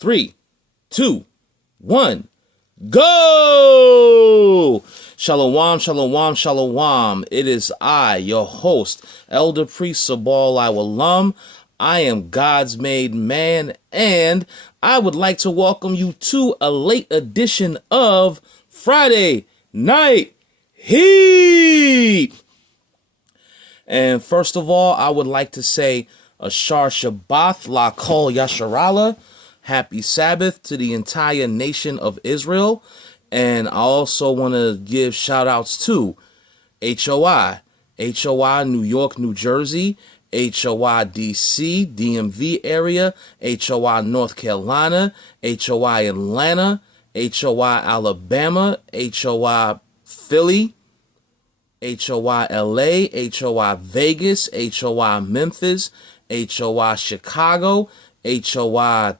3, 2, 1, go! Shalom, shalom, shalom. It is I, your host, Elder Priest Sabal Iwalam. I am God's made man, and I would like to welcome you to a late edition of Friday Night Heat. And first of all, I would like to say Ashar Shabbath La Kol Yasharala. Happy Sabbath to the entire nation of Israel. And I also want to give shout outs to HOI, New York, New Jersey, HOI DC, DMV area, HOI North Carolina, HOI Atlanta, HOI Alabama, HOI Philly, HOI LA, HOI Vegas, HOI Memphis, HOI Chicago, HOI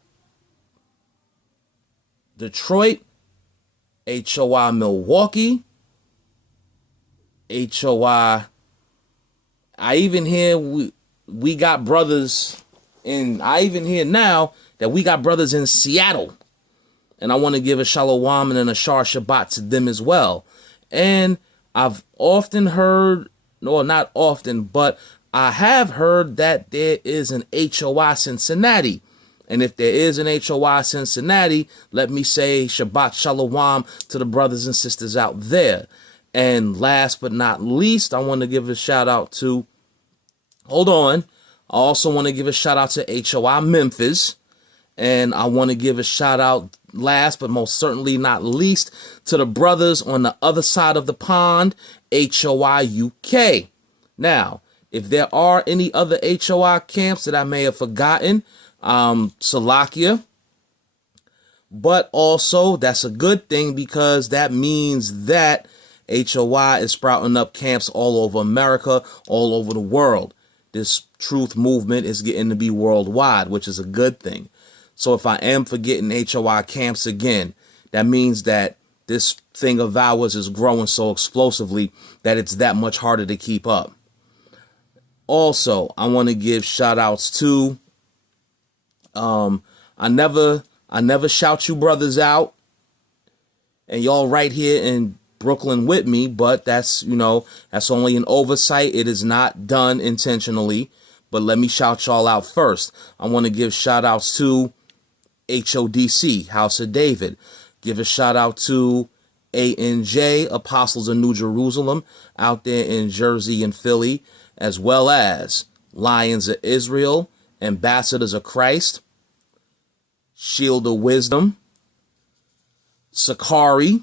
Detroit, HOI Milwaukee, HOI. I even hear we got brothers in. I even hear now that we got brothers in Seattle, and I want to give a shalom and a shar Shabbat to them as well. And I've often heard, or not often, but I have heard that there is an HOI Cincinnati. And if there is an HOI Cincinnati, let me say Shabbat Shalom to the brothers and sisters out there. And last but not least, I want to give a shout out to, I also want to give a shout out to HOI Memphis. And I want to give a shout out last but most certainly not least to the brothers on the other side of the pond, HOI UK. Now, if there are any other HOI camps that I may have forgotten, Salakia, but also that's a good thing because that means that HOI is sprouting up camps all over America, all over the world. This truth movement is getting to be worldwide, which is a good thing. So if I am forgetting HOI camps again, that means that this thing of ours is growing so explosively that it's that much harder to keep up. Also, I want to give shout outs to I never shout you brothers out, and y'all right here in Brooklyn with me, but that's only an oversight. It is not done intentionally, but let me shout y'all out first. I want to give shout outs to HODC, House of David. Give a shout out to ANJ, Apostles of New Jerusalem, out there in Jersey and Philly, as well as Lions of Israel, Ambassadors of Christ, Shield of Wisdom, Sakari,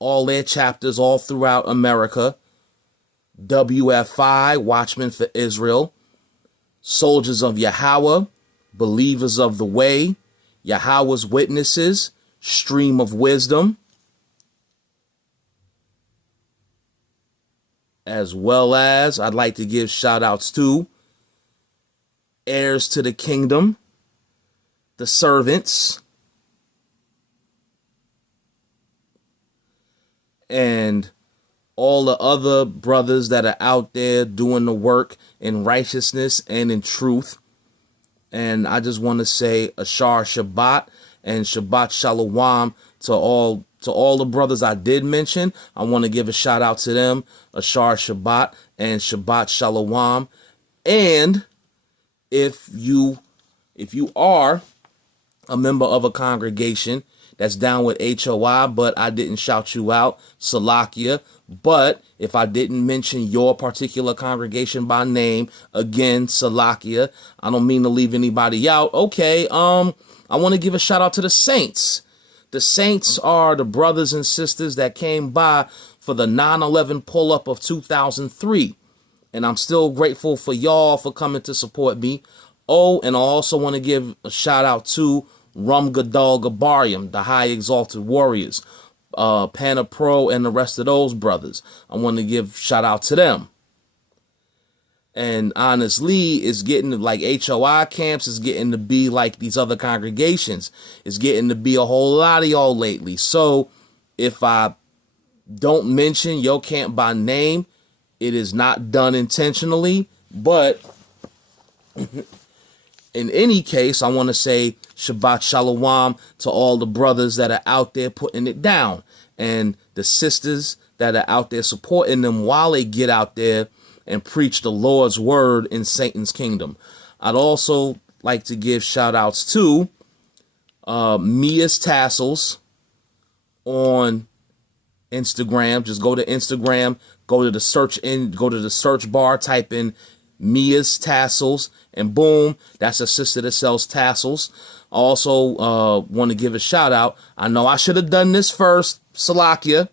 all their chapters all throughout America, WFI, Watchmen for Israel, Soldiers of Yahweh, Believers of the Way, Yahweh's Witnesses, Stream of Wisdom, as well as I'd like to give shout outs to Heirs to the Kingdom, The Servants, and all the other brothers that are out there doing the work in righteousness and in truth. And I just want to say Ashar Shabbat and Shabbat Shalom to all the brothers I did mention. I want to give a shout out to them, Ashar Shabbat and Shabbat Shalom. And if you are a member of a congregation that's down with HOI, but I didn't shout you out, Salakia. But if I didn't mention your particular congregation by name, again, Salakia. I don't mean to leave anybody out. Okay, I want to give a shout out to the Saints. The Saints are the brothers and sisters that came by for the 9/11 pull-up of 2003. And I'm still grateful for y'all for coming to support me. Oh, and I also want to give a shout out to Rum Gadol Gabarium, the High Exalted Warriors, Pana Pro, and the rest of those brothers. I want to give shout out to them. And honestly, it's getting like HOI camps is getting to be like these other congregations. It's getting to be a whole lot of y'all lately. So if I don't mention your camp by name, it is not done intentionally, but in any case, I want to say Shabbat Shalom to all the brothers that are out there putting it down, and the sisters that are out there supporting them while they get out there and preach the Lord's word in Satan's kingdom. I'd also like to give shout outs to Mia's Tassels on Instagram. Just go to Instagram, go to the search bar, type in Mia's Tassels, and boom, that's a sister that sells tassels. I also want to give a shout out. I know I should have done this first, Salakia,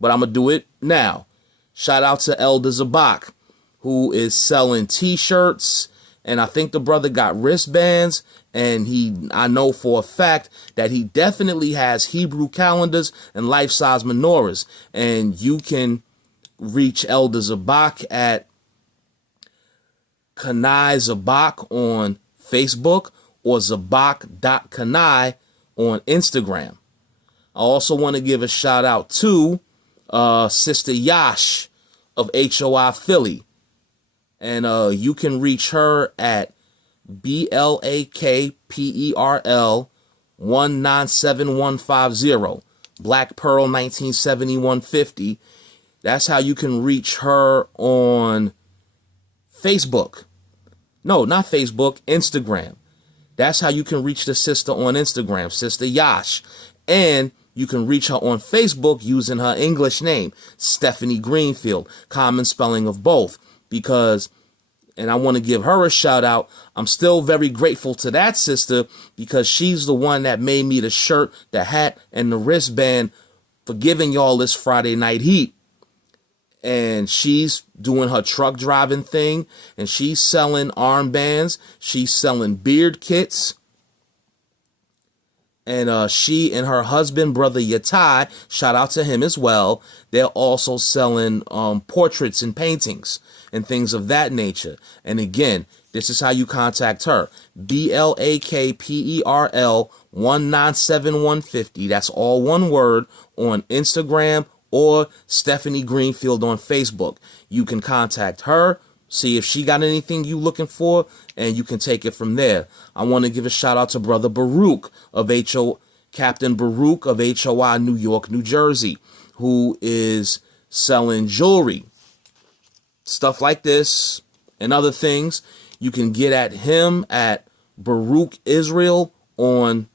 but I'm going to do it now. Shout out to Elder Zabak, who is selling t-shirts, and I think the brother got wristbands, and I know for a fact that he definitely has Hebrew calendars and life-size menorahs, and you can reach Elder Zabak at Kanai Zabak on Facebook or zabak.kanai on Instagram. I also want to give a shout out to Sister Yash of HOI Philly. And you can reach her at BLAKPERL 197150, Black Pearl 197150. That's how you can reach her on Facebook. No, not Facebook, Instagram. That's how you can reach the sister on Instagram, Sister Yash. And you can reach her on Facebook using her English name, Stephanie Greenfield, common spelling of both. Because, and I want to give her a shout out, I'm still very grateful to that sister because she's the one that made me the shirt, the hat, and the wristband for giving y'all this Friday night heat. And she's doing her truck driving thing, and she's selling armbands, she's selling beard kits, and she and her husband, brother Yatai, shout out to him as well, they're also selling portraits and paintings and things of that nature. And again, this is how you contact her, BLAKPERL 197150, that's all one word, on Instagram, or Stephanie Greenfield on Facebook. You can contact her, see if she got anything you looking for, and you can take it from there. I want to give a shout out to Brother Baruch of Captain Baruch of HOI New York, New Jersey, who is selling jewelry, stuff like this, and other things. You can get at him at Baruch Israel on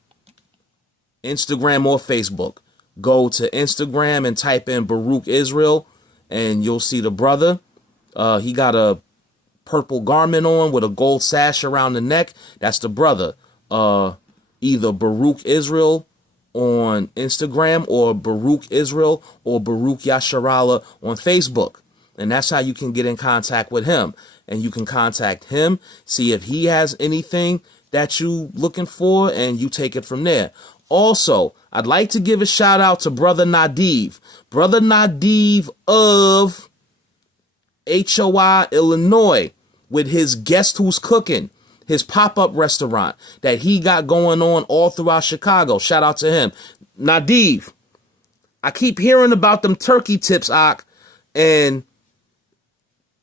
Instagram or Facebook. Go to Instagram and type in Baruch Israel, and you'll see the brother. He got a purple garment on with a gold sash around the neck. That's the brother. Either Baruch Israel on Instagram or Baruch Israel or Baruch Yasharala on Facebook. And that's how you can get in contact with him. And you can contact him, see if he has anything that you looking for, and you take it from there. Also, I'd like to give a shout out to Brother Nadiv. Brother Nadiv of HOI, Illinois, with his Guest Who's Cooking, his pop-up restaurant that he got going on all throughout Chicago. Shout out to him. Nadiv, I keep hearing about them turkey tips, Ak, and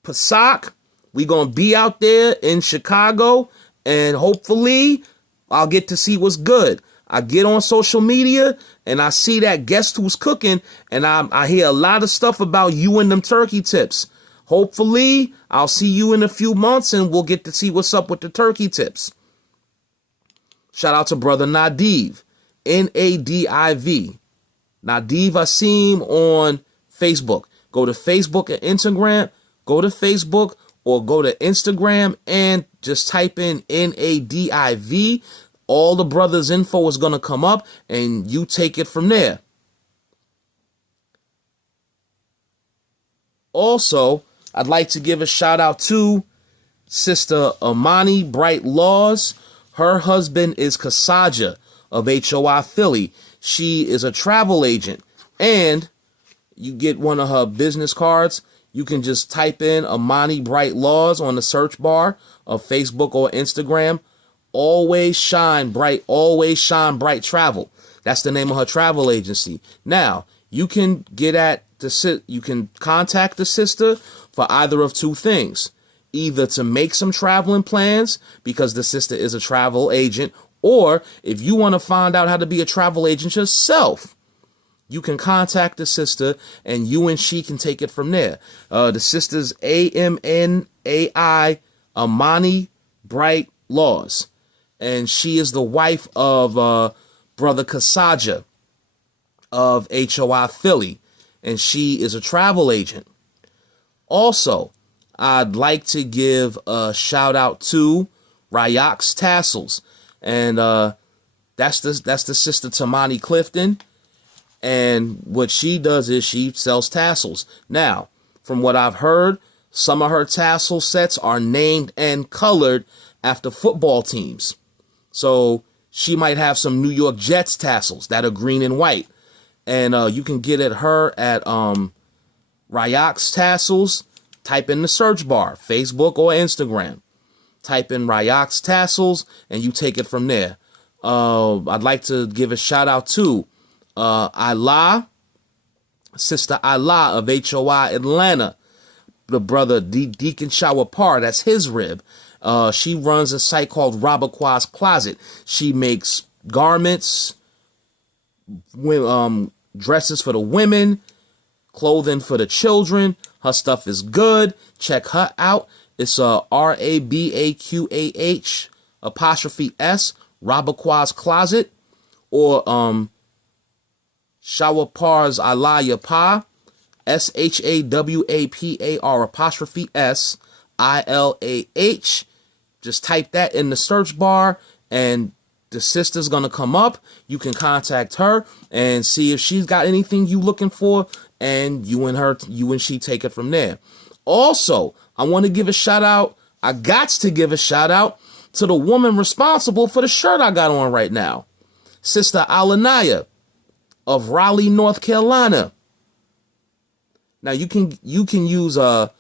Pesach. We gonna be out there in Chicago, and hopefully I'll get to see what's good. I get on social media and I see that Guest Who's Cooking, and I hear a lot of stuff about you and them turkey tips. Hopefully I'll see you in a few months and we'll get to see what's up with the turkey tips. Shout out to Brother Nadiv, Nadiv. Nadiv Asim on Facebook. Go to Facebook and Instagram. Go to Facebook or go to Instagram and just type in Nadiv. All the brothers' info is going to come up, and you take it from there. Also, I'd like to give a shout out to Sister Amani Bright Laws. Her husband is Kasaja of HOI Philly. She is a travel agent, and you get one of her business cards. You can just type in Amani Bright Laws on the search bar of Facebook or Instagram. Always shine bright travel. That's the name of her travel agency. Now, you can contact the sister for either of two things. either to make some traveling plans because the sister is a travel agent, or if you want to find out how to be a travel agent yourself, you can contact the sister and you and she can take it from there. The sister's AMNAI Amani Bright Laws. And she is the wife of Brother Kasaja of HOI Philly. And she is a travel agent. Also, I'd like to give a shout out to Rayak's Tassels. And that's the sister Tamani Clifton. And what she does is she sells tassels. Now, from what I've heard, some of her tassel sets are named and colored after football teams. So she might have some New York Jets tassels that are green and white. And you can get at her at Rayak's Tassels. Type in the search bar, Facebook or Instagram. Type in Rayak's Tassels and you take it from there. I'd like to give a shout out to Ayla, Sister Ayla of HOI Atlanta, the brother Deacon Shower Parr, that's his rib. She runs a site called Robaqua's Closet. She makes garments, dresses for the women, clothing for the children. Her stuff is good. Check her out. It's RABAQAH 'S Robaqua's Closet, or Shower Par's Alaya Pa, SHAWAPAR''SILAH. Just type that in the search bar and the sister's gonna come up. You can contact her and see if she's got anything you looking for, and you and she take it from there. Also, I want to give a shout out. I got to give a shout out to the woman responsible for the shirt I got on right now, Sister Alanaya of Raleigh, North Carolina. Now you can use AHLANAYAH.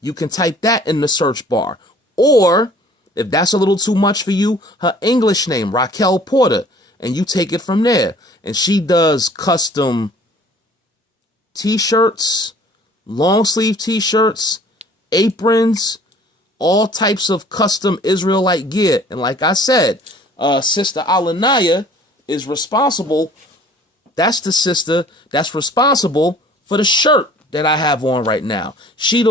You can type that in the search bar. Or if that's a little too much for you, her English name, Raquel Porter, and you take it from there. And she does custom t-shirts, long sleeve t-shirts, aprons, all types of custom Israelite gear. And like I said, Sister Alanaya is responsible. That's the sister that's responsible for the shirt that I have on right now. She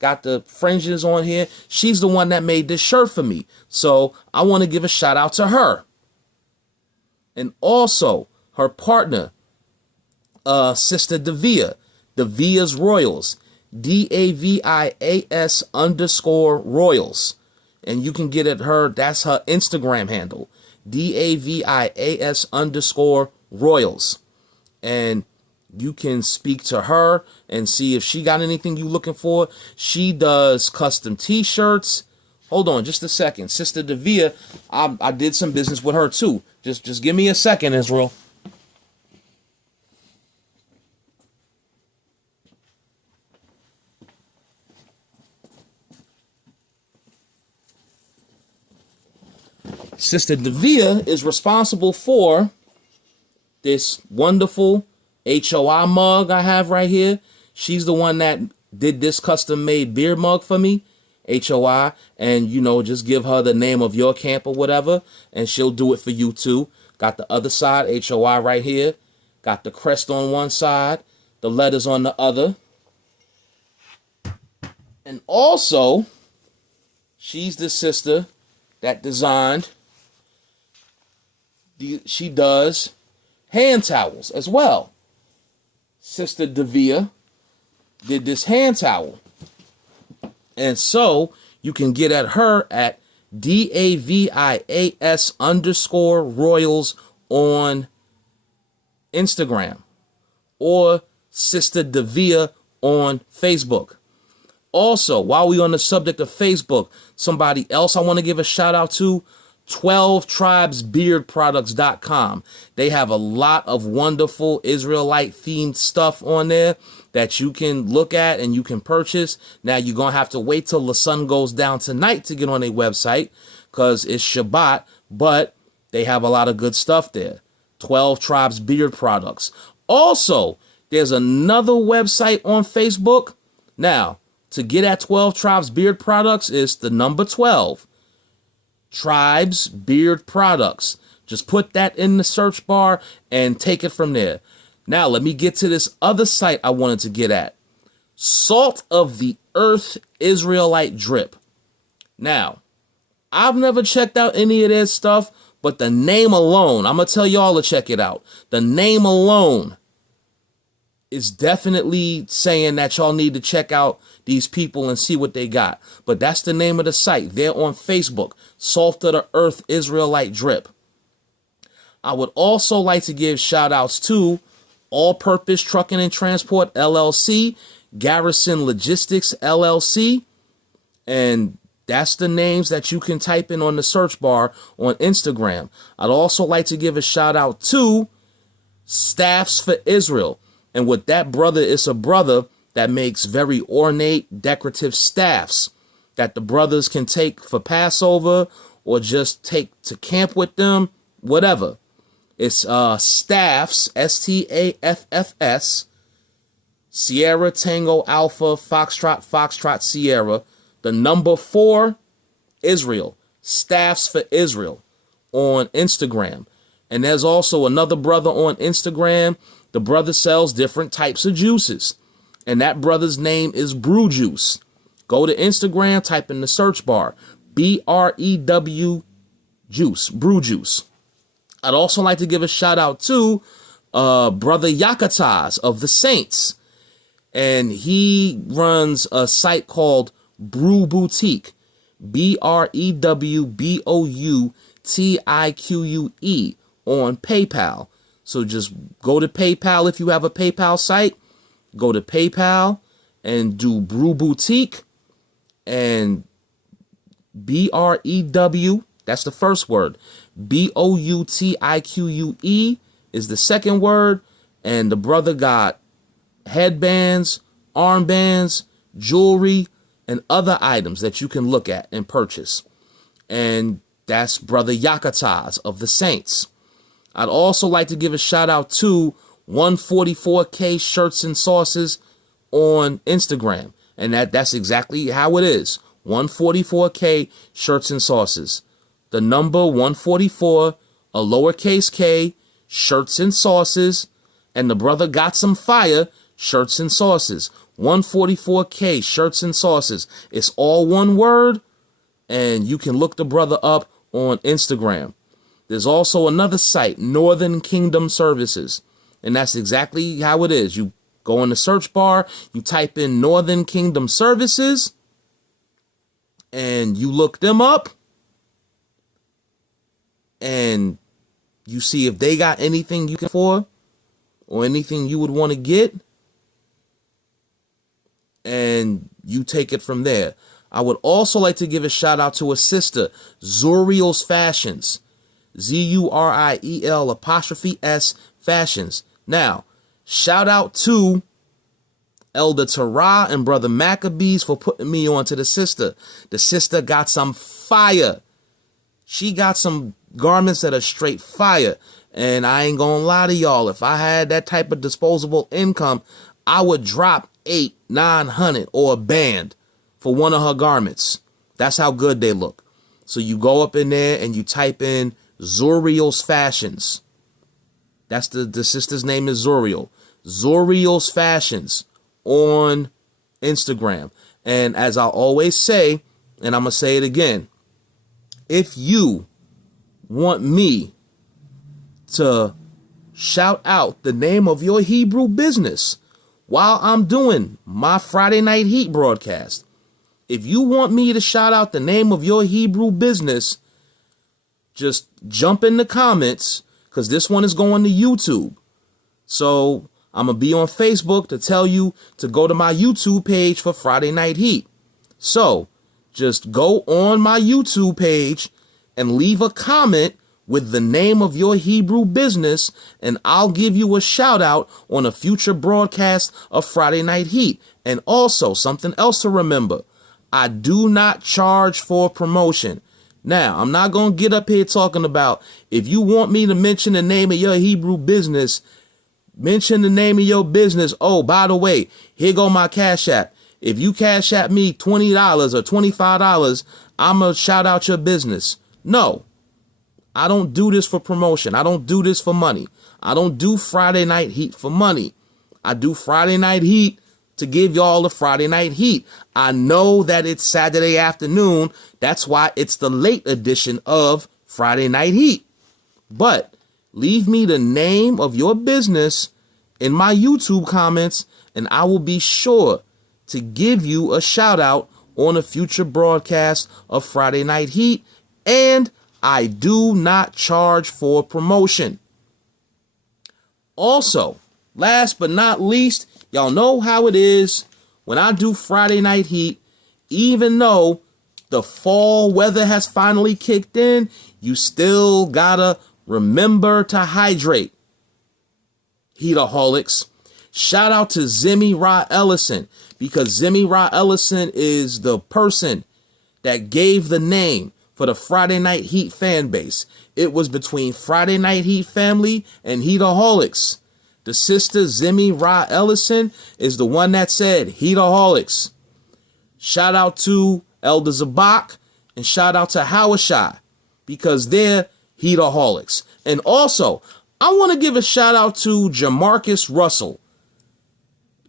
got the fringes on here. She's the one that made this shirt for me. So I want to give a shout out to her. And also her partner, Sister Davia, Davia's Royals, DAVIAS_Royals. And you can get at her, that's her Instagram handle, DAVIAS_Royals. And you can speak to her and see if she got anything you looking for. She does custom t-shirts. Hold on just a second. Sister Davia, I did some business with her too. Just give me a second, Israel. Sister Davia is responsible for this wonderful HOI mug I have right here. She's the one that did this custom made beer mug for me, HOI, and just give her the name of your camp or whatever, and she'll do it for you too. Got the other side, HOI right here. Got the crest on one side, the letters on the other. And also, she's the sister that designed, she does hand towels as well. Sister Davia did this hand towel. And so you can get at her at DAVIAS_Royals on Instagram, or Sister Davia on Facebook. Also, while we're on the subject of Facebook, somebody else I want to give a shout out to, 12tribesbeardproducts.com. They have a lot of wonderful Israelite themed stuff on there that you can look at and you can purchase. Now you're going to have to wait till the sun goes down tonight to get on their website because it's Shabbat, but they have a lot of good stuff there. 12 Tribes Beard Products. Also, There's another website on Facebook. Now, to get at 12 Tribes Beard Products is the number 12. Tribes Beard Products. Just put that in the search bar and take it from there. Now, let me get to this other site I wanted to get at. Salt of the Earth Israelite Drip. Now, I've never checked out any of their stuff, but the name alone, I'm going to tell y'all to check it out. The name alone is definitely saying that y'all need to check out these people and see what they got. But that's the name of the site. They're on Facebook. Salt of the Earth Israelite Drip. I would also like to give shout outs to All Purpose Trucking and Transport LLC, Garrison Logistics LLC, and that's the names that you can type in on the search bar on Instagram. I'd also like to give a shout out to Staffs for Israel. And with that brother, it's a brother that makes very ornate, decorative staffs that the brothers can take for Passover or just take to camp with them, whatever. It's Staffs, Staffs, Sierra Tango Alpha Foxtrot Sierra, the number 4 Israel, Staffs for Israel on Instagram. And there's also another brother on Instagram. The brother sells different types of juices, and that brother's name is Brew Juice. Go to Instagram, type in the search bar, BREW Juice, Brew Juice. I'd also like to give a shout out to Brother Yakataz of the Saints. And he runs a site called Brew Boutique, BREWBOUTIQUE on PayPal. So just go to PayPal if you have a PayPal site. Go to PayPal and do Brew Boutique and BREW. That's the first word. BOUTIQUE is the second word. And the brother got headbands, armbands, jewelry, and other items that you can look at and purchase. And that's Brother Yakataz of the Saints. I'd also like to give a shout out to 144K Shirts and Sauces on Instagram. And that's exactly how it is. 144K Shirts and Sauces. The number 144, a lowercase k, Shirts and Sauces. And the brother got some fire, Shirts and Sauces. 144K Shirts and Sauces. It's all one word. And you can look the brother up on Instagram. There's also another site, Northern Kingdom Services. And that's exactly how it is. You go in the search bar, you type in Northern Kingdom Services, and you look them up, and you see if they got anything you can afford or anything you would want to get, and you take it from there. I would also like to give a shout out to a sister, Zuriel's Fashions. ZURIEL''S Fashions. Now, shout out to Elder Terah and Brother Maccabees for putting me on to the sister. The sister got some fire. She got some garments that are straight fire. And I ain't gonna lie to y'all, if I had that type of disposable income, I would drop $800-900 or a band for one of her garments. That's how good they look. So you go up in there and you type in Zuriel's Fashions. That's the sister's name is Zuriel. Zuriel's Fashions on Instagram. And as I always say, and I'm going to say it again, if you want me to shout out the name of your Hebrew business while I'm doing my Friday Night Heat broadcast, if you want me to shout out the name of your Hebrew business, just jump in the comments, because this one is going to YouTube. So I'm going to be on Facebook to tell you to go to my YouTube page for Friday Night Heat. So just go on my YouTube page and leave a comment with the name of your Hebrew business, and I'll give you a shout out on a future broadcast of Friday Night Heat. And also something else to remember, I do not charge for promotion. Now, I'm not going to get up here talking about if you want me to mention the name of your Hebrew business, Mention the name of your business. Oh, by the way, here go my Cash App. If you Cash App me $20 or $25, I'm going to shout out your business. No, I don't do this for promotion. I don't do this for money. I don't do Friday Night Heat for money. I do Friday Night Heat to give y'all the Friday Night Heat. I know that it's Saturday afternoon. That's why it's the late edition of Friday Night Heat. But leave me the name of your business in my YouTube comments, and I will be sure to give you a shout out on a future broadcast of Friday Night Heat. And I do not charge for promotion. Also, last but not least, y'all know how it is when I do Friday Night Heat. Even though the fall weather has finally kicked in, you still gotta remember to hydrate. Heataholics. Shout out to Zimmy Ra Ellison, because Zimmy Ra Ellison is the person that gave the name for the Friday Night Heat fan base. It was between Friday Night Heat family and Heataholics. The sister Zimmy Ra Ellison is the one that said Heataholics. Shout out to Elder Zabak and shout out to Hawashai, because they're Heataholics. And also, I want to give a shout out to Jamarcus Russell.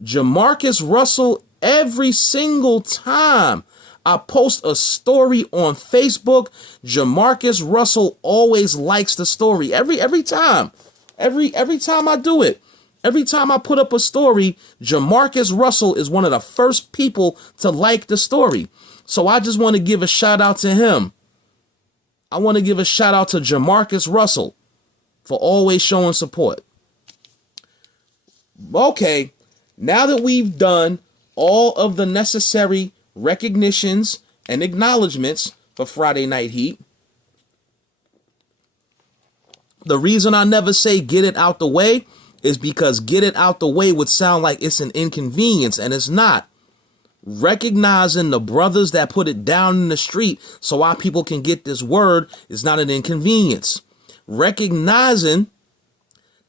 Jamarcus Russell, every single time I post a story on Facebook, Jamarcus Russell always likes the story. Every time. Every time I do it. Every time I put up a story, Jamarcus Russell is one of the first people to like the story. So I just want to give a shout out to him. I want to give a shout out to Jamarcus Russell for always showing support. Okay, now that we've done all of the necessary recognitions and acknowledgments for Friday Night Heat, the reason I never say get it out the way is because get it out the way would sound like it's an inconvenience, and it's not. Recognizing the brothers that put it down in the street so our people can get this word is not an inconvenience. Recognizing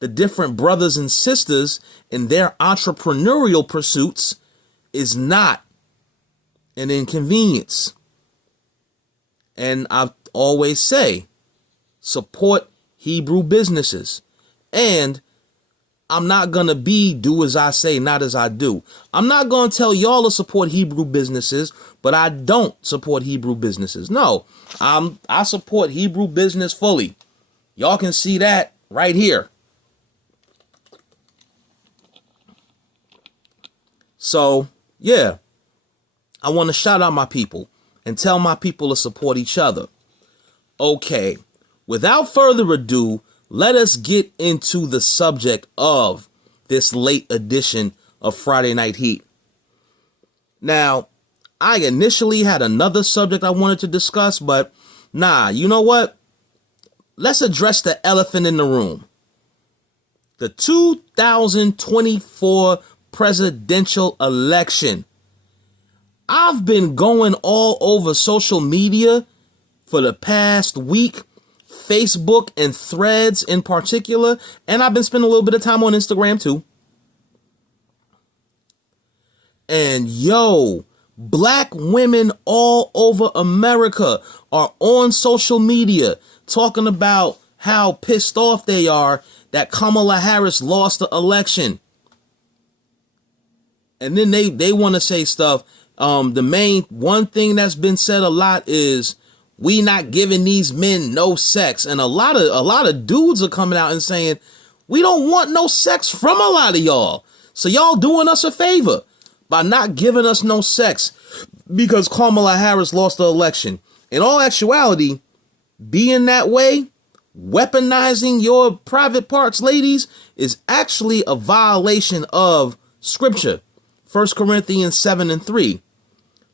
the different brothers and sisters in their entrepreneurial pursuits is not an inconvenience. And I always say, support Hebrew businesses. And I'm not going to do as I say, not as I do. I'm not going to tell y'all to support Hebrew businesses, but I don't support Hebrew businesses. No, I support Hebrew business fully. Y'all can see that right here. So, yeah, I want to shout out my people and tell my people to support each other. Okay, without further ado, let us get into the subject of this late edition of Friday Night Heat. Now, I initially had another subject I wanted to discuss, but nah, you know what? Let's address the elephant in the room. The 2024 presidential election. I've been going all over social media for the past week, Facebook and Threads in particular, and I've been spending a little bit of time on Instagram too. And yo, black women all over America are on social media talking about how pissed off they are that Kamala Harris lost the election. And then they want to say stuff. The main one thing that's been said a lot is we not giving these men no sex. And a lot of dudes are coming out and saying we don't want no sex from a lot of y'all. So y'all doing us a favor by not giving us no sex because Kamala Harris lost the election. In all actuality, being that way, weaponizing your private parts, ladies, is actually a violation of scripture. 1 Corinthians 7:3.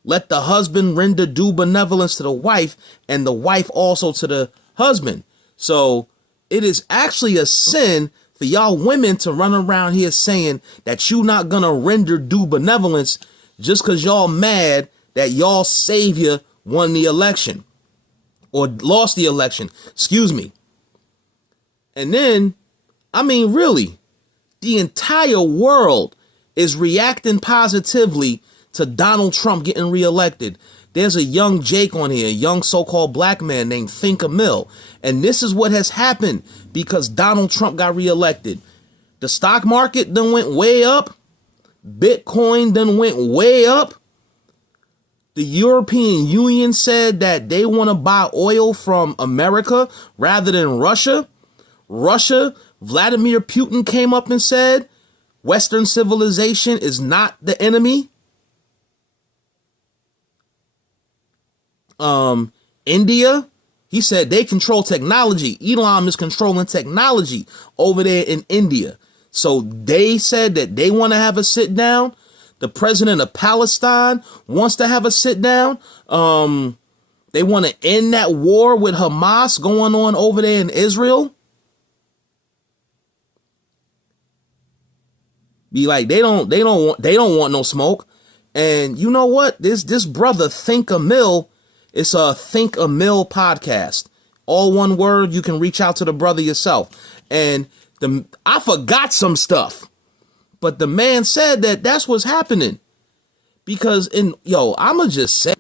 Let the husband render due benevolence to the wife, and the wife also to the husband. So it is actually a sin for y'all women to run around here saying that you not gonna render due benevolence just because y'all mad that y'all savior won the election or lost the election. Excuse me. And then, I mean, really, The entire world is reacting positively to Donald Trump getting reelected. There's a young Jake on here, a young so-called black man named Think a Mill. And this is what has happened because Donald Trump got reelected. The stock market then went way up. Bitcoin then went way up. The European Union said that they want to buy oil from America rather than Russia. Vladimir Putin came up and said Western civilization is not the enemy. India, he said they control technology. Elon is controlling technology over there in India. So they said that they want to have a sit down. The president of Palestine wants to have a sit down. They want to end that war with Hamas going on over there in Israel. Be like, they don't want no smoke. And you know what? This brother Think a Mill, it's a Think a Mill podcast. All one word. You can reach out to the brother yourself. And I forgot some stuff, but the man said that that's what's happening. Because I'ma just say,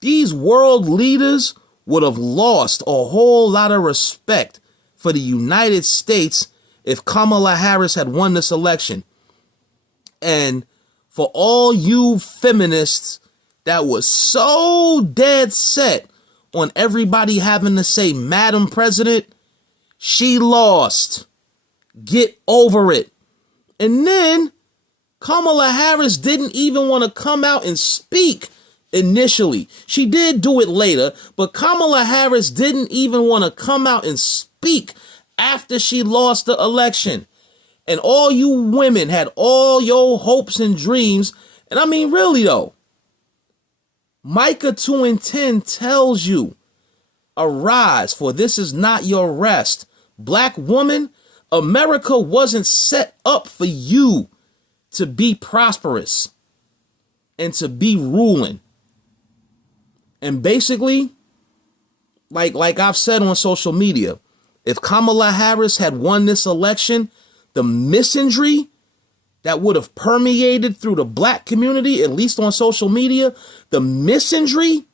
these world leaders would have lost a whole lot of respect for the United States if Kamala Harris had won this election. And for all you feminists that was so dead set on everybody having to say, Madam President, she lost. Get over it. And then Kamala Harris didn't even want to come out and speak initially. She did do it later, but Kamala Harris didn't even want to come out and speak after she lost the election. And all you women had all your hopes and dreams. And I mean, really though, Micah 2:10 tells you, arise, for this is not your rest. Black woman, America wasn't set up for you to be prosperous and to be ruling. And basically, like I've said on social media, if Kamala Harris had won this election, the misandry that would have permeated through the black community, at least on social media, the misandry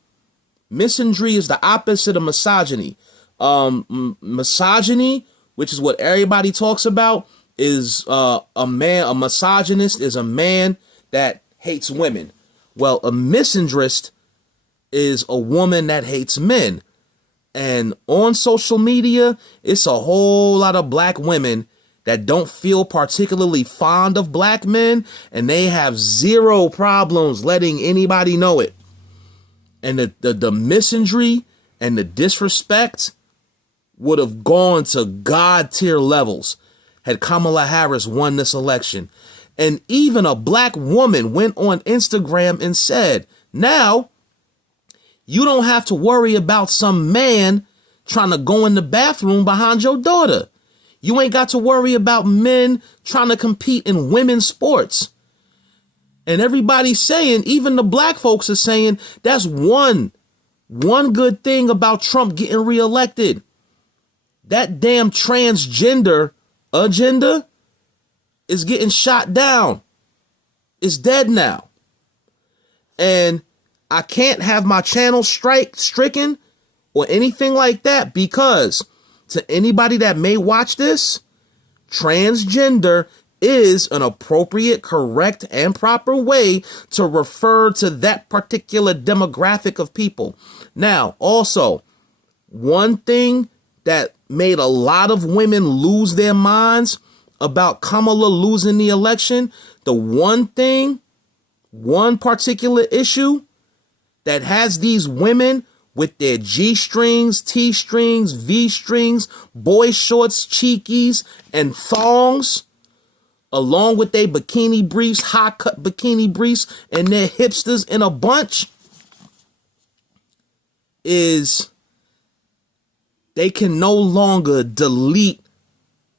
is the opposite of misogyny. Misogyny, which is what everybody talks about, is a misogynist is a man that hates women. Well, a misandrist is a woman that hates men. And on social media, it's a whole lot of black women that don't feel particularly fond of black men, and they have zero problems letting anybody know it. And the misandry and the disrespect would have gone to God tier levels had Kamala Harris won this election. And even a black woman went on Instagram and said, now you don't have to worry about some man trying to go in the bathroom behind your daughter. You ain't got to worry about men trying to compete in women's sports. And everybody's saying, even the black folks are saying, that's one good thing about Trump getting reelected. That damn transgender agenda is getting shot down. It's dead now. And I can't have my channel stricken or anything like that, because to anybody that may watch this, transgender is an appropriate, correct, and proper way to refer to that particular demographic of people. Now, also, one thing that made a lot of women lose their minds about Kamala losing the election, the one particular issue that has these women with their G-strings, T-strings, V-strings, boy shorts, cheekies, and thongs, along with their bikini briefs, high-cut bikini briefs, and their hipsters in a bunch, is they can no longer delete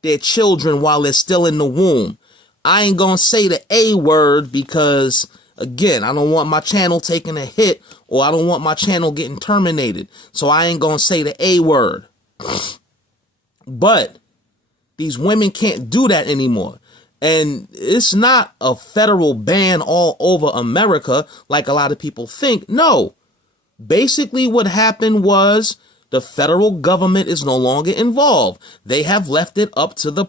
their children while they're still in the womb. I ain't gonna say the A word because, again, I don't want my channel taking a hit, or I don't want my channel getting terminated. So I ain't gonna say the A word. But These women can't do that anymore. And it's not a federal ban all over America like a lot of people think. No. Basically what happened was the federal government is no longer involved. They have left it up to the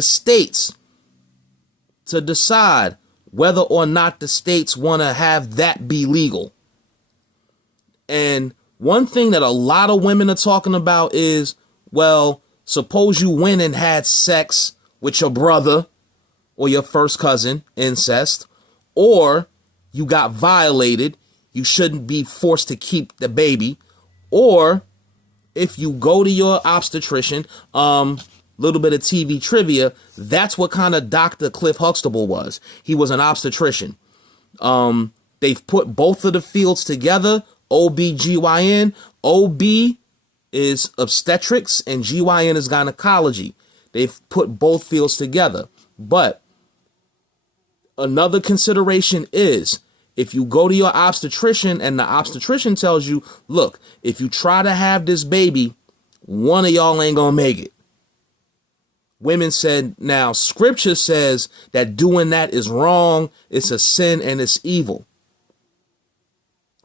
states to decide whether or not the states want to have that be legal. And one thing that a lot of women are talking about is, well, suppose you went and had sex with your brother or your first cousin, incest, or you got violated, you shouldn't be forced to keep the baby. Or if you go to your obstetrician, little bit of TV trivia, that's what kind of Dr. Cliff Huxtable was. He was an obstetrician. They've put both of the fields together, OBGYN. OB is obstetrics and GYN is gynecology. They've put both fields together. But another consideration is, if you go to your obstetrician and the obstetrician tells you, look, if you try to have this baby, one of y'all ain't gonna make it. Women said, now scripture says that doing that is wrong, it's a sin and it's evil.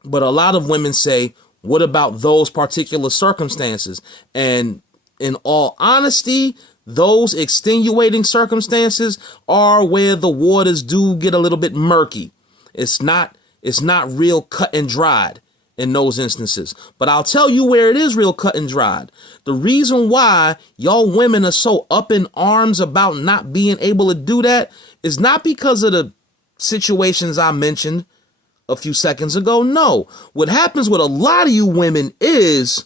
But a lot of women say, what about those particular circumstances? And in all honesty, those extenuating circumstances are where the waters do get a little bit murky. It's not real cut and dried in those instances. But I'll tell you where it is real cut and dried. The reason why y'all women are so up in arms about not being able to do that is not because of the situations I mentioned a few seconds ago. No, what happens with a lot of you women is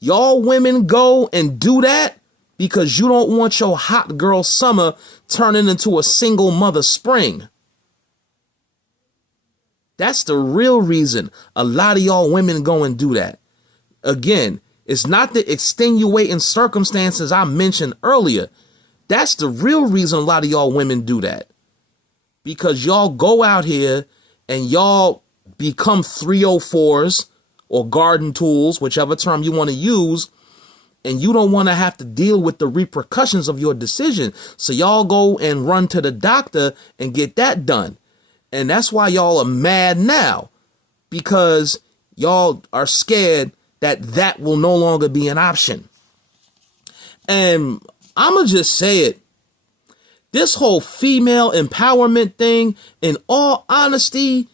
y'all women go and do that because you don't want your hot girl summer turning into a single mother spring. That's the real reason a lot of y'all women go and do that. Again, it's not the extenuating circumstances I mentioned earlier. That's the real reason a lot of y'all women do that. Because y'all go out here and y'all become 304s or garden tools, whichever term you want to use, and you don't want to have to deal with the repercussions of your decision. So y'all go and run to the doctor and get that done. And that's why y'all are mad now, because y'all are scared that that will no longer be an option. And I'ma just say it. This whole female empowerment thing, in all honesty,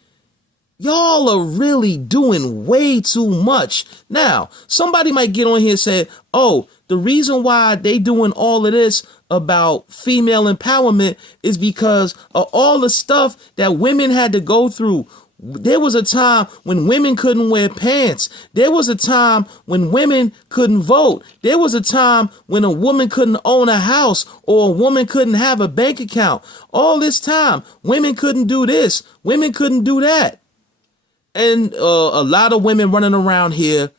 y'all are really doing way too much. Now, somebody might get on here and say, oh, the reason why they doing all of this about female empowerment is because of all the stuff that women had to go through. There was a time when women couldn't wear pants. There was a time when women couldn't vote. There was a time when a woman couldn't own a house or a woman couldn't have a bank account. All this time, women couldn't do this. Women couldn't do that. And a lot of women running around here,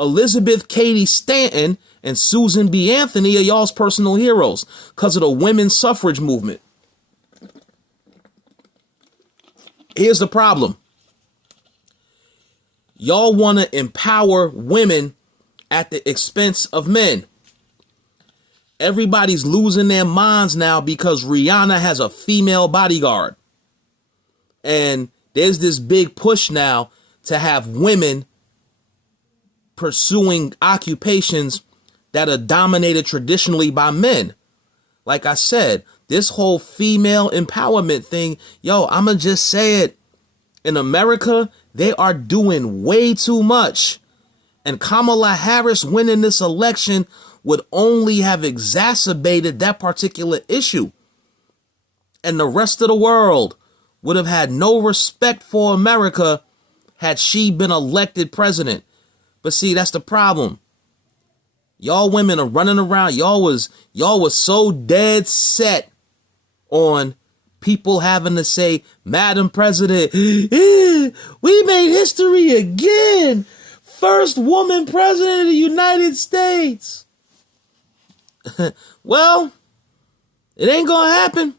Elizabeth Cady Stanton and Susan B. Anthony are y'all's personal heroes because of the women's suffrage movement. Here's the problem. Y'all want to empower women at the expense of men. Everybody's losing their minds now because Rihanna has a female bodyguard. And there's this big push now to have women pursuing occupations that are dominated traditionally by men. Like I said, this whole female empowerment thing, I'ma just say it. In America, they are doing way too much. And Kamala Harris winning this election would only have exacerbated that particular issue. And the rest of the world would have had no respect for America had she been elected president. But see, that's the problem. Y'all women are running around. Y'all was so dead set on people having to say, Madam President, we made history again. First woman president of the United States. Well, it ain't gonna happen.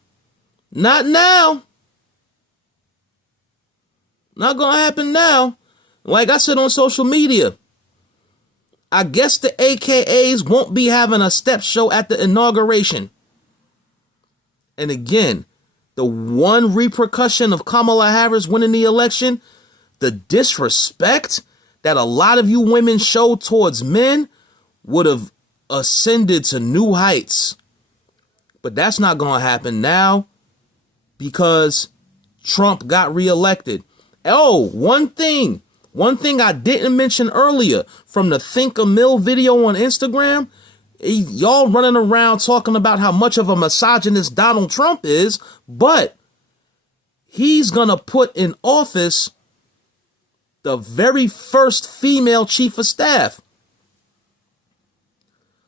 Not now. Not gonna happen now. Like I said on social media, I guess the AKAs won't be having a step show at the inauguration. And again, the one repercussion of Kamala Harris winning the election, the disrespect that a lot of you women showed towards men would have ascended to new heights. But that's not going to happen now because Trump got reelected. Oh, one thing I didn't mention earlier from the Think a Mill video on Instagram, y'all running around talking about how much of a misogynist Donald Trump is, but he's going to put in office the very first female chief of staff.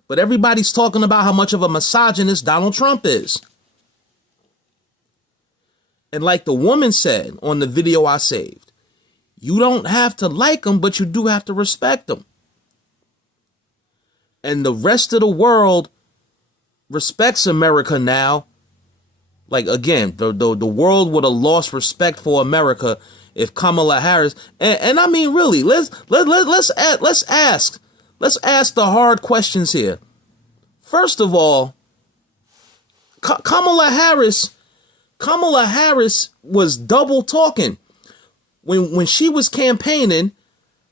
But everybody's talking about how much of a misogynist Donald Trump is. And like the woman said on the video I saved, you don't have to like him, but you do have to respect him. And the rest of the world respects America now. Like, again, the world would have lost respect for America if Kamala Harris, and I mean, really, let's ask the hard questions here. First of all, Kamala Harris was double talking. When she was campaigning,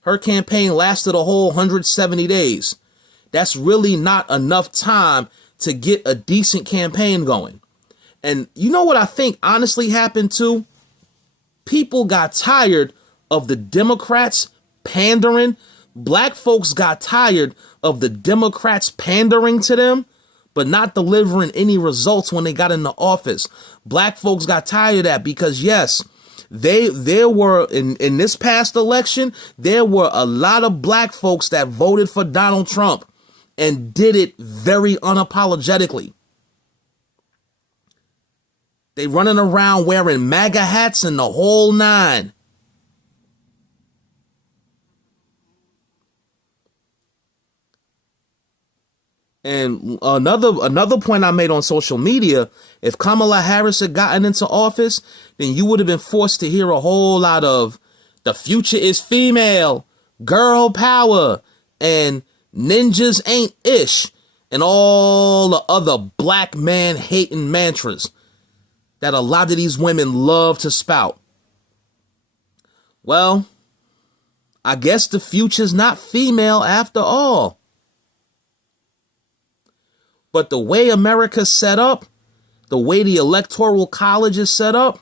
her campaign lasted a whole 170 days. That's really not enough time to get a decent campaign going. And you know what I think honestly happened too? People got tired of the Democrats pandering. Black folks got tired of the Democrats pandering to them, but not delivering any results when they got in the office. Black folks got tired of that because, yes, there were, in this past election, there were a lot of black folks that voted for Donald Trump and did it very unapologetically. They running around wearing MAGA hats and the whole nine. And another point I made on social media, if Kamala Harris had gotten into office, then you would have been forced to hear a whole lot of the future is female, girl power, and ninjas ain't ish, and all the other black man hating mantras that a lot of these women love to spout. Well, I guess the future's not female after all. But the way America's set up, the way the Electoral College is set up,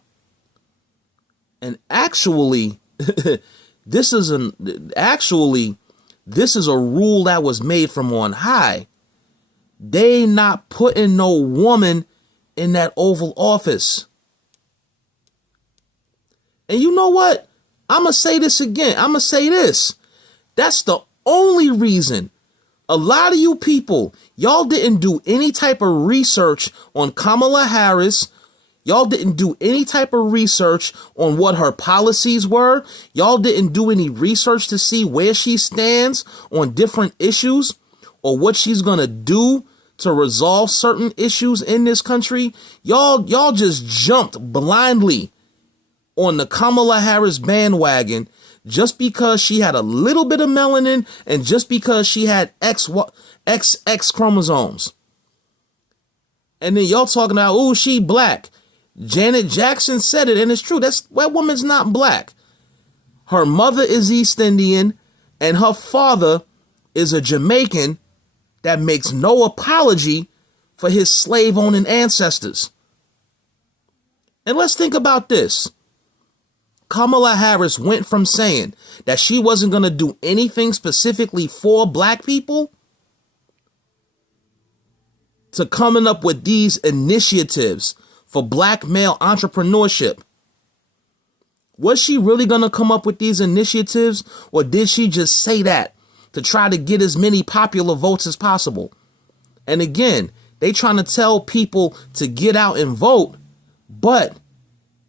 and actually, this is a rule that was made from on high. They not putting no woman in that Oval Office. And you know what? I'm going to say this again. I'm going to say this. That's the only reason a lot of you people, y'all didn't do any type of research on Kamala Harris. Y'all didn't do any type of research on what her policies were. Y'all didn't do any research to see where she stands on different issues or what she's going to do to resolve certain issues in this country. Y'all just jumped blindly on the Kamala Harris bandwagon just because she had a little bit of melanin and just because she had XX chromosomes. And then y'all talking about, oh, she black. Janet Jackson said it, and it's true. That woman's not black. Her mother is East Indian, and her father is a Jamaican that makes no apology for his slave-owning ancestors. And let's think about this. Kamala Harris went from saying that she wasn't going to do anything specifically for black people to coming up with these initiatives for black male entrepreneurship. Was she really going to come up with these initiatives, or did she just say that to try to get as many popular votes as possible? And again, they trying to tell people to get out and vote, but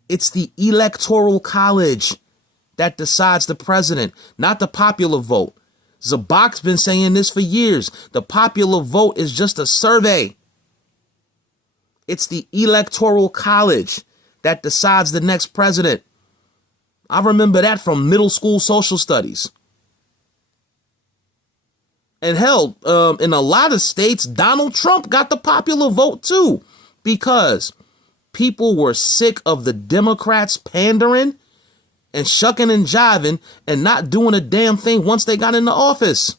it's the Electoral College that decides the president, not the popular vote. Zabak's been saying this for years. The popular vote is just a survey. It's the Electoral College that decides the next president. I remember that from middle school social studies. And hell, in a lot of states, Donald Trump got the popular vote too, because people were sick of the Democrats pandering and shucking and jiving and not doing a damn thing once they got into office.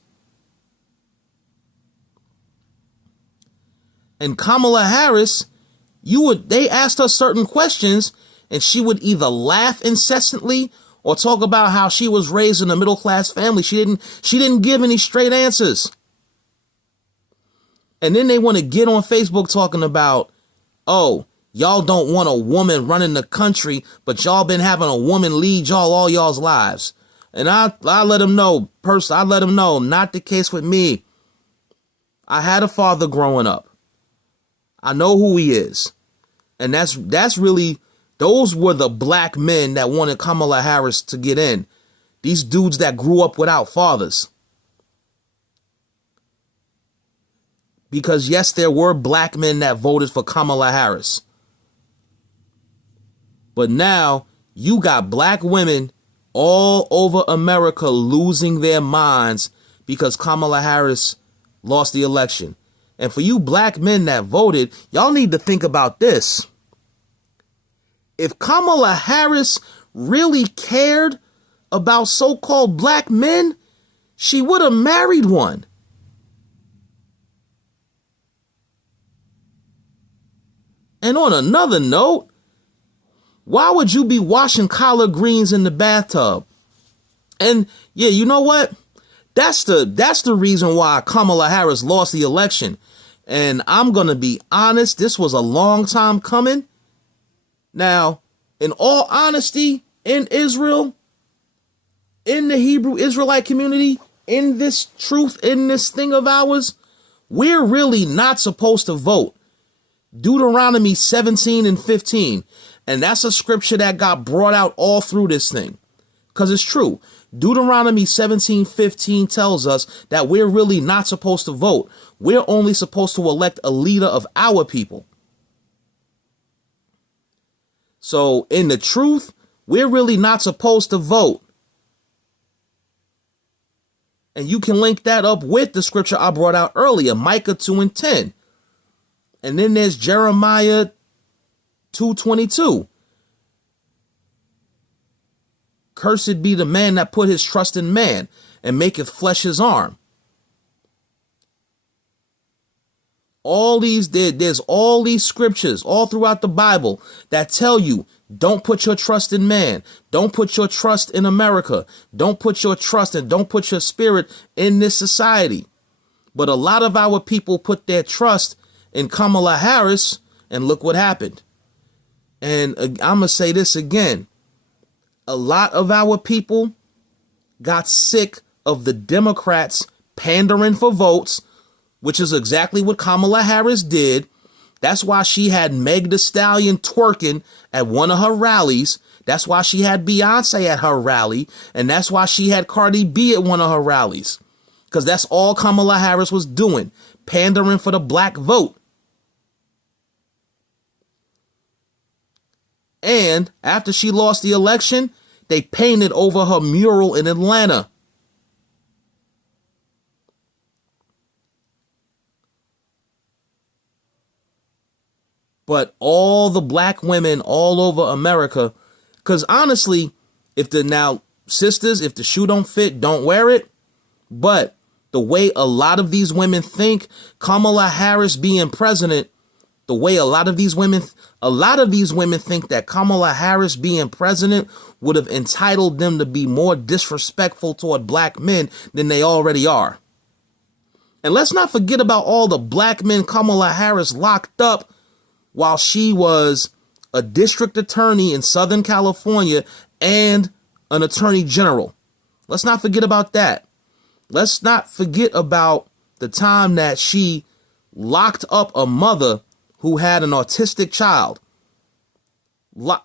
And Kamala Harris, they asked her certain questions and she would either laugh incessantly or talk about how she was raised in a middle class family. She didn't give any straight answers. And then they want to get on Facebook talking about, oh, y'all don't want a woman running the country, but y'all been having a woman lead y'all all y'all's lives. And I let them know, not the case with me. I had a father growing up. I know who he is. And that's really, those were the black men that wanted Kamala Harris to get in. These dudes that grew up without fathers. Because yes, there were black men that voted for Kamala Harris. But now you got black women all over America losing their minds because Kamala Harris lost the election. And for you black men that voted, y'all need to think about this. If Kamala Harris really cared about so-called black men, she would have married one. And on another note, why would you be washing collard greens in the bathtub? And yeah, you know what? That's the reason why Kamala Harris lost the election. And I'm going to be honest, this was a long time coming. Now, in all honesty, in Israel, in the Hebrew Israelite community, in this truth, in this thing of ours, we're really not supposed to vote. Deuteronomy 17 and 15. And that's a scripture that got brought out all through this thing. Because it's true. Deuteronomy 17:15 tells us that we're really not supposed to vote. We're only supposed to elect a leader of our people. So in the truth, we're really not supposed to vote. And you can link that up with the scripture I brought out earlier, Micah 2 and 10. And then there's Jeremiah 2:22. Cursed be the man that put his trust in man and maketh flesh his arm. There's all these scriptures all throughout the Bible that tell you, don't put your trust in man. Don't put your trust in America. Don't put your trust and don't put your spirit in this society. But a lot of our people put their trust in Kamala Harris, and look what happened. And I'm going to say this again. A lot of our people got sick of the Democrats pandering for votes, which is exactly what Kamala Harris did. That's why she had Meg Thee Stallion twerking at one of her rallies. That's why she had Beyonce at her rally. And that's why she had Cardi B at one of her rallies. Because that's all Kamala Harris was doing, pandering for the black vote. And after she lost the election, they painted over her mural in Atlanta. But all the black women all over America, because honestly, if the shoe don't fit, don't wear it. But the way a lot of these women think, Kamala Harris being president, the way a lot of these women think that Kamala Harris being president would have entitled them to be more disrespectful toward black men than they already are. And let's not forget about all the black men Kamala Harris locked up while she was a district attorney in Southern California and an attorney general. Let's not forget about that. Let's not forget about the time that she locked up a mother who had an autistic child,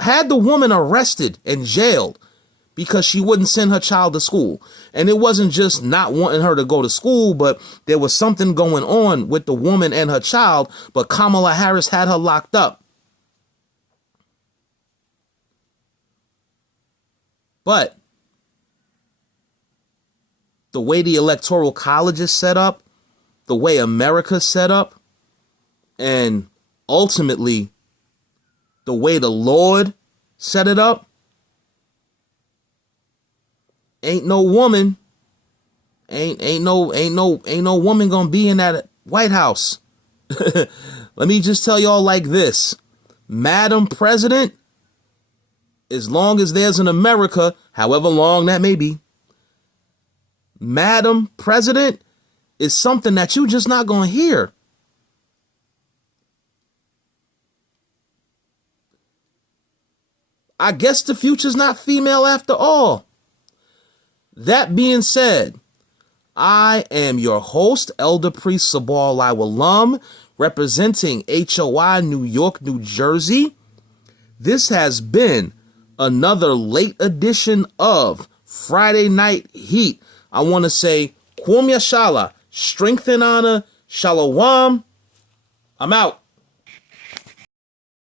had the woman arrested and jailed because she wouldn't send her child to school. And it wasn't just not wanting her to go to school, but there was something going on with the woman and her child, but Kamala Harris had her locked up. But the way the Electoral College is set up, the way America's set up, and ultimately the way the Lord set it up, ain't no woman gonna be in that White House. Let me just tell y'all like this. Madam President, as long as there's an America, however long that may be, Madam President is something that you just not gonna hear. I guess the future's not female after all. That being said, I am your host, Elder Priest Sabal Alum, representing HOI New York, New Jersey. This has been another late edition of Friday Night Heat. I want to say, Kwum Yashala, strength and honor, Shalom. I'm out.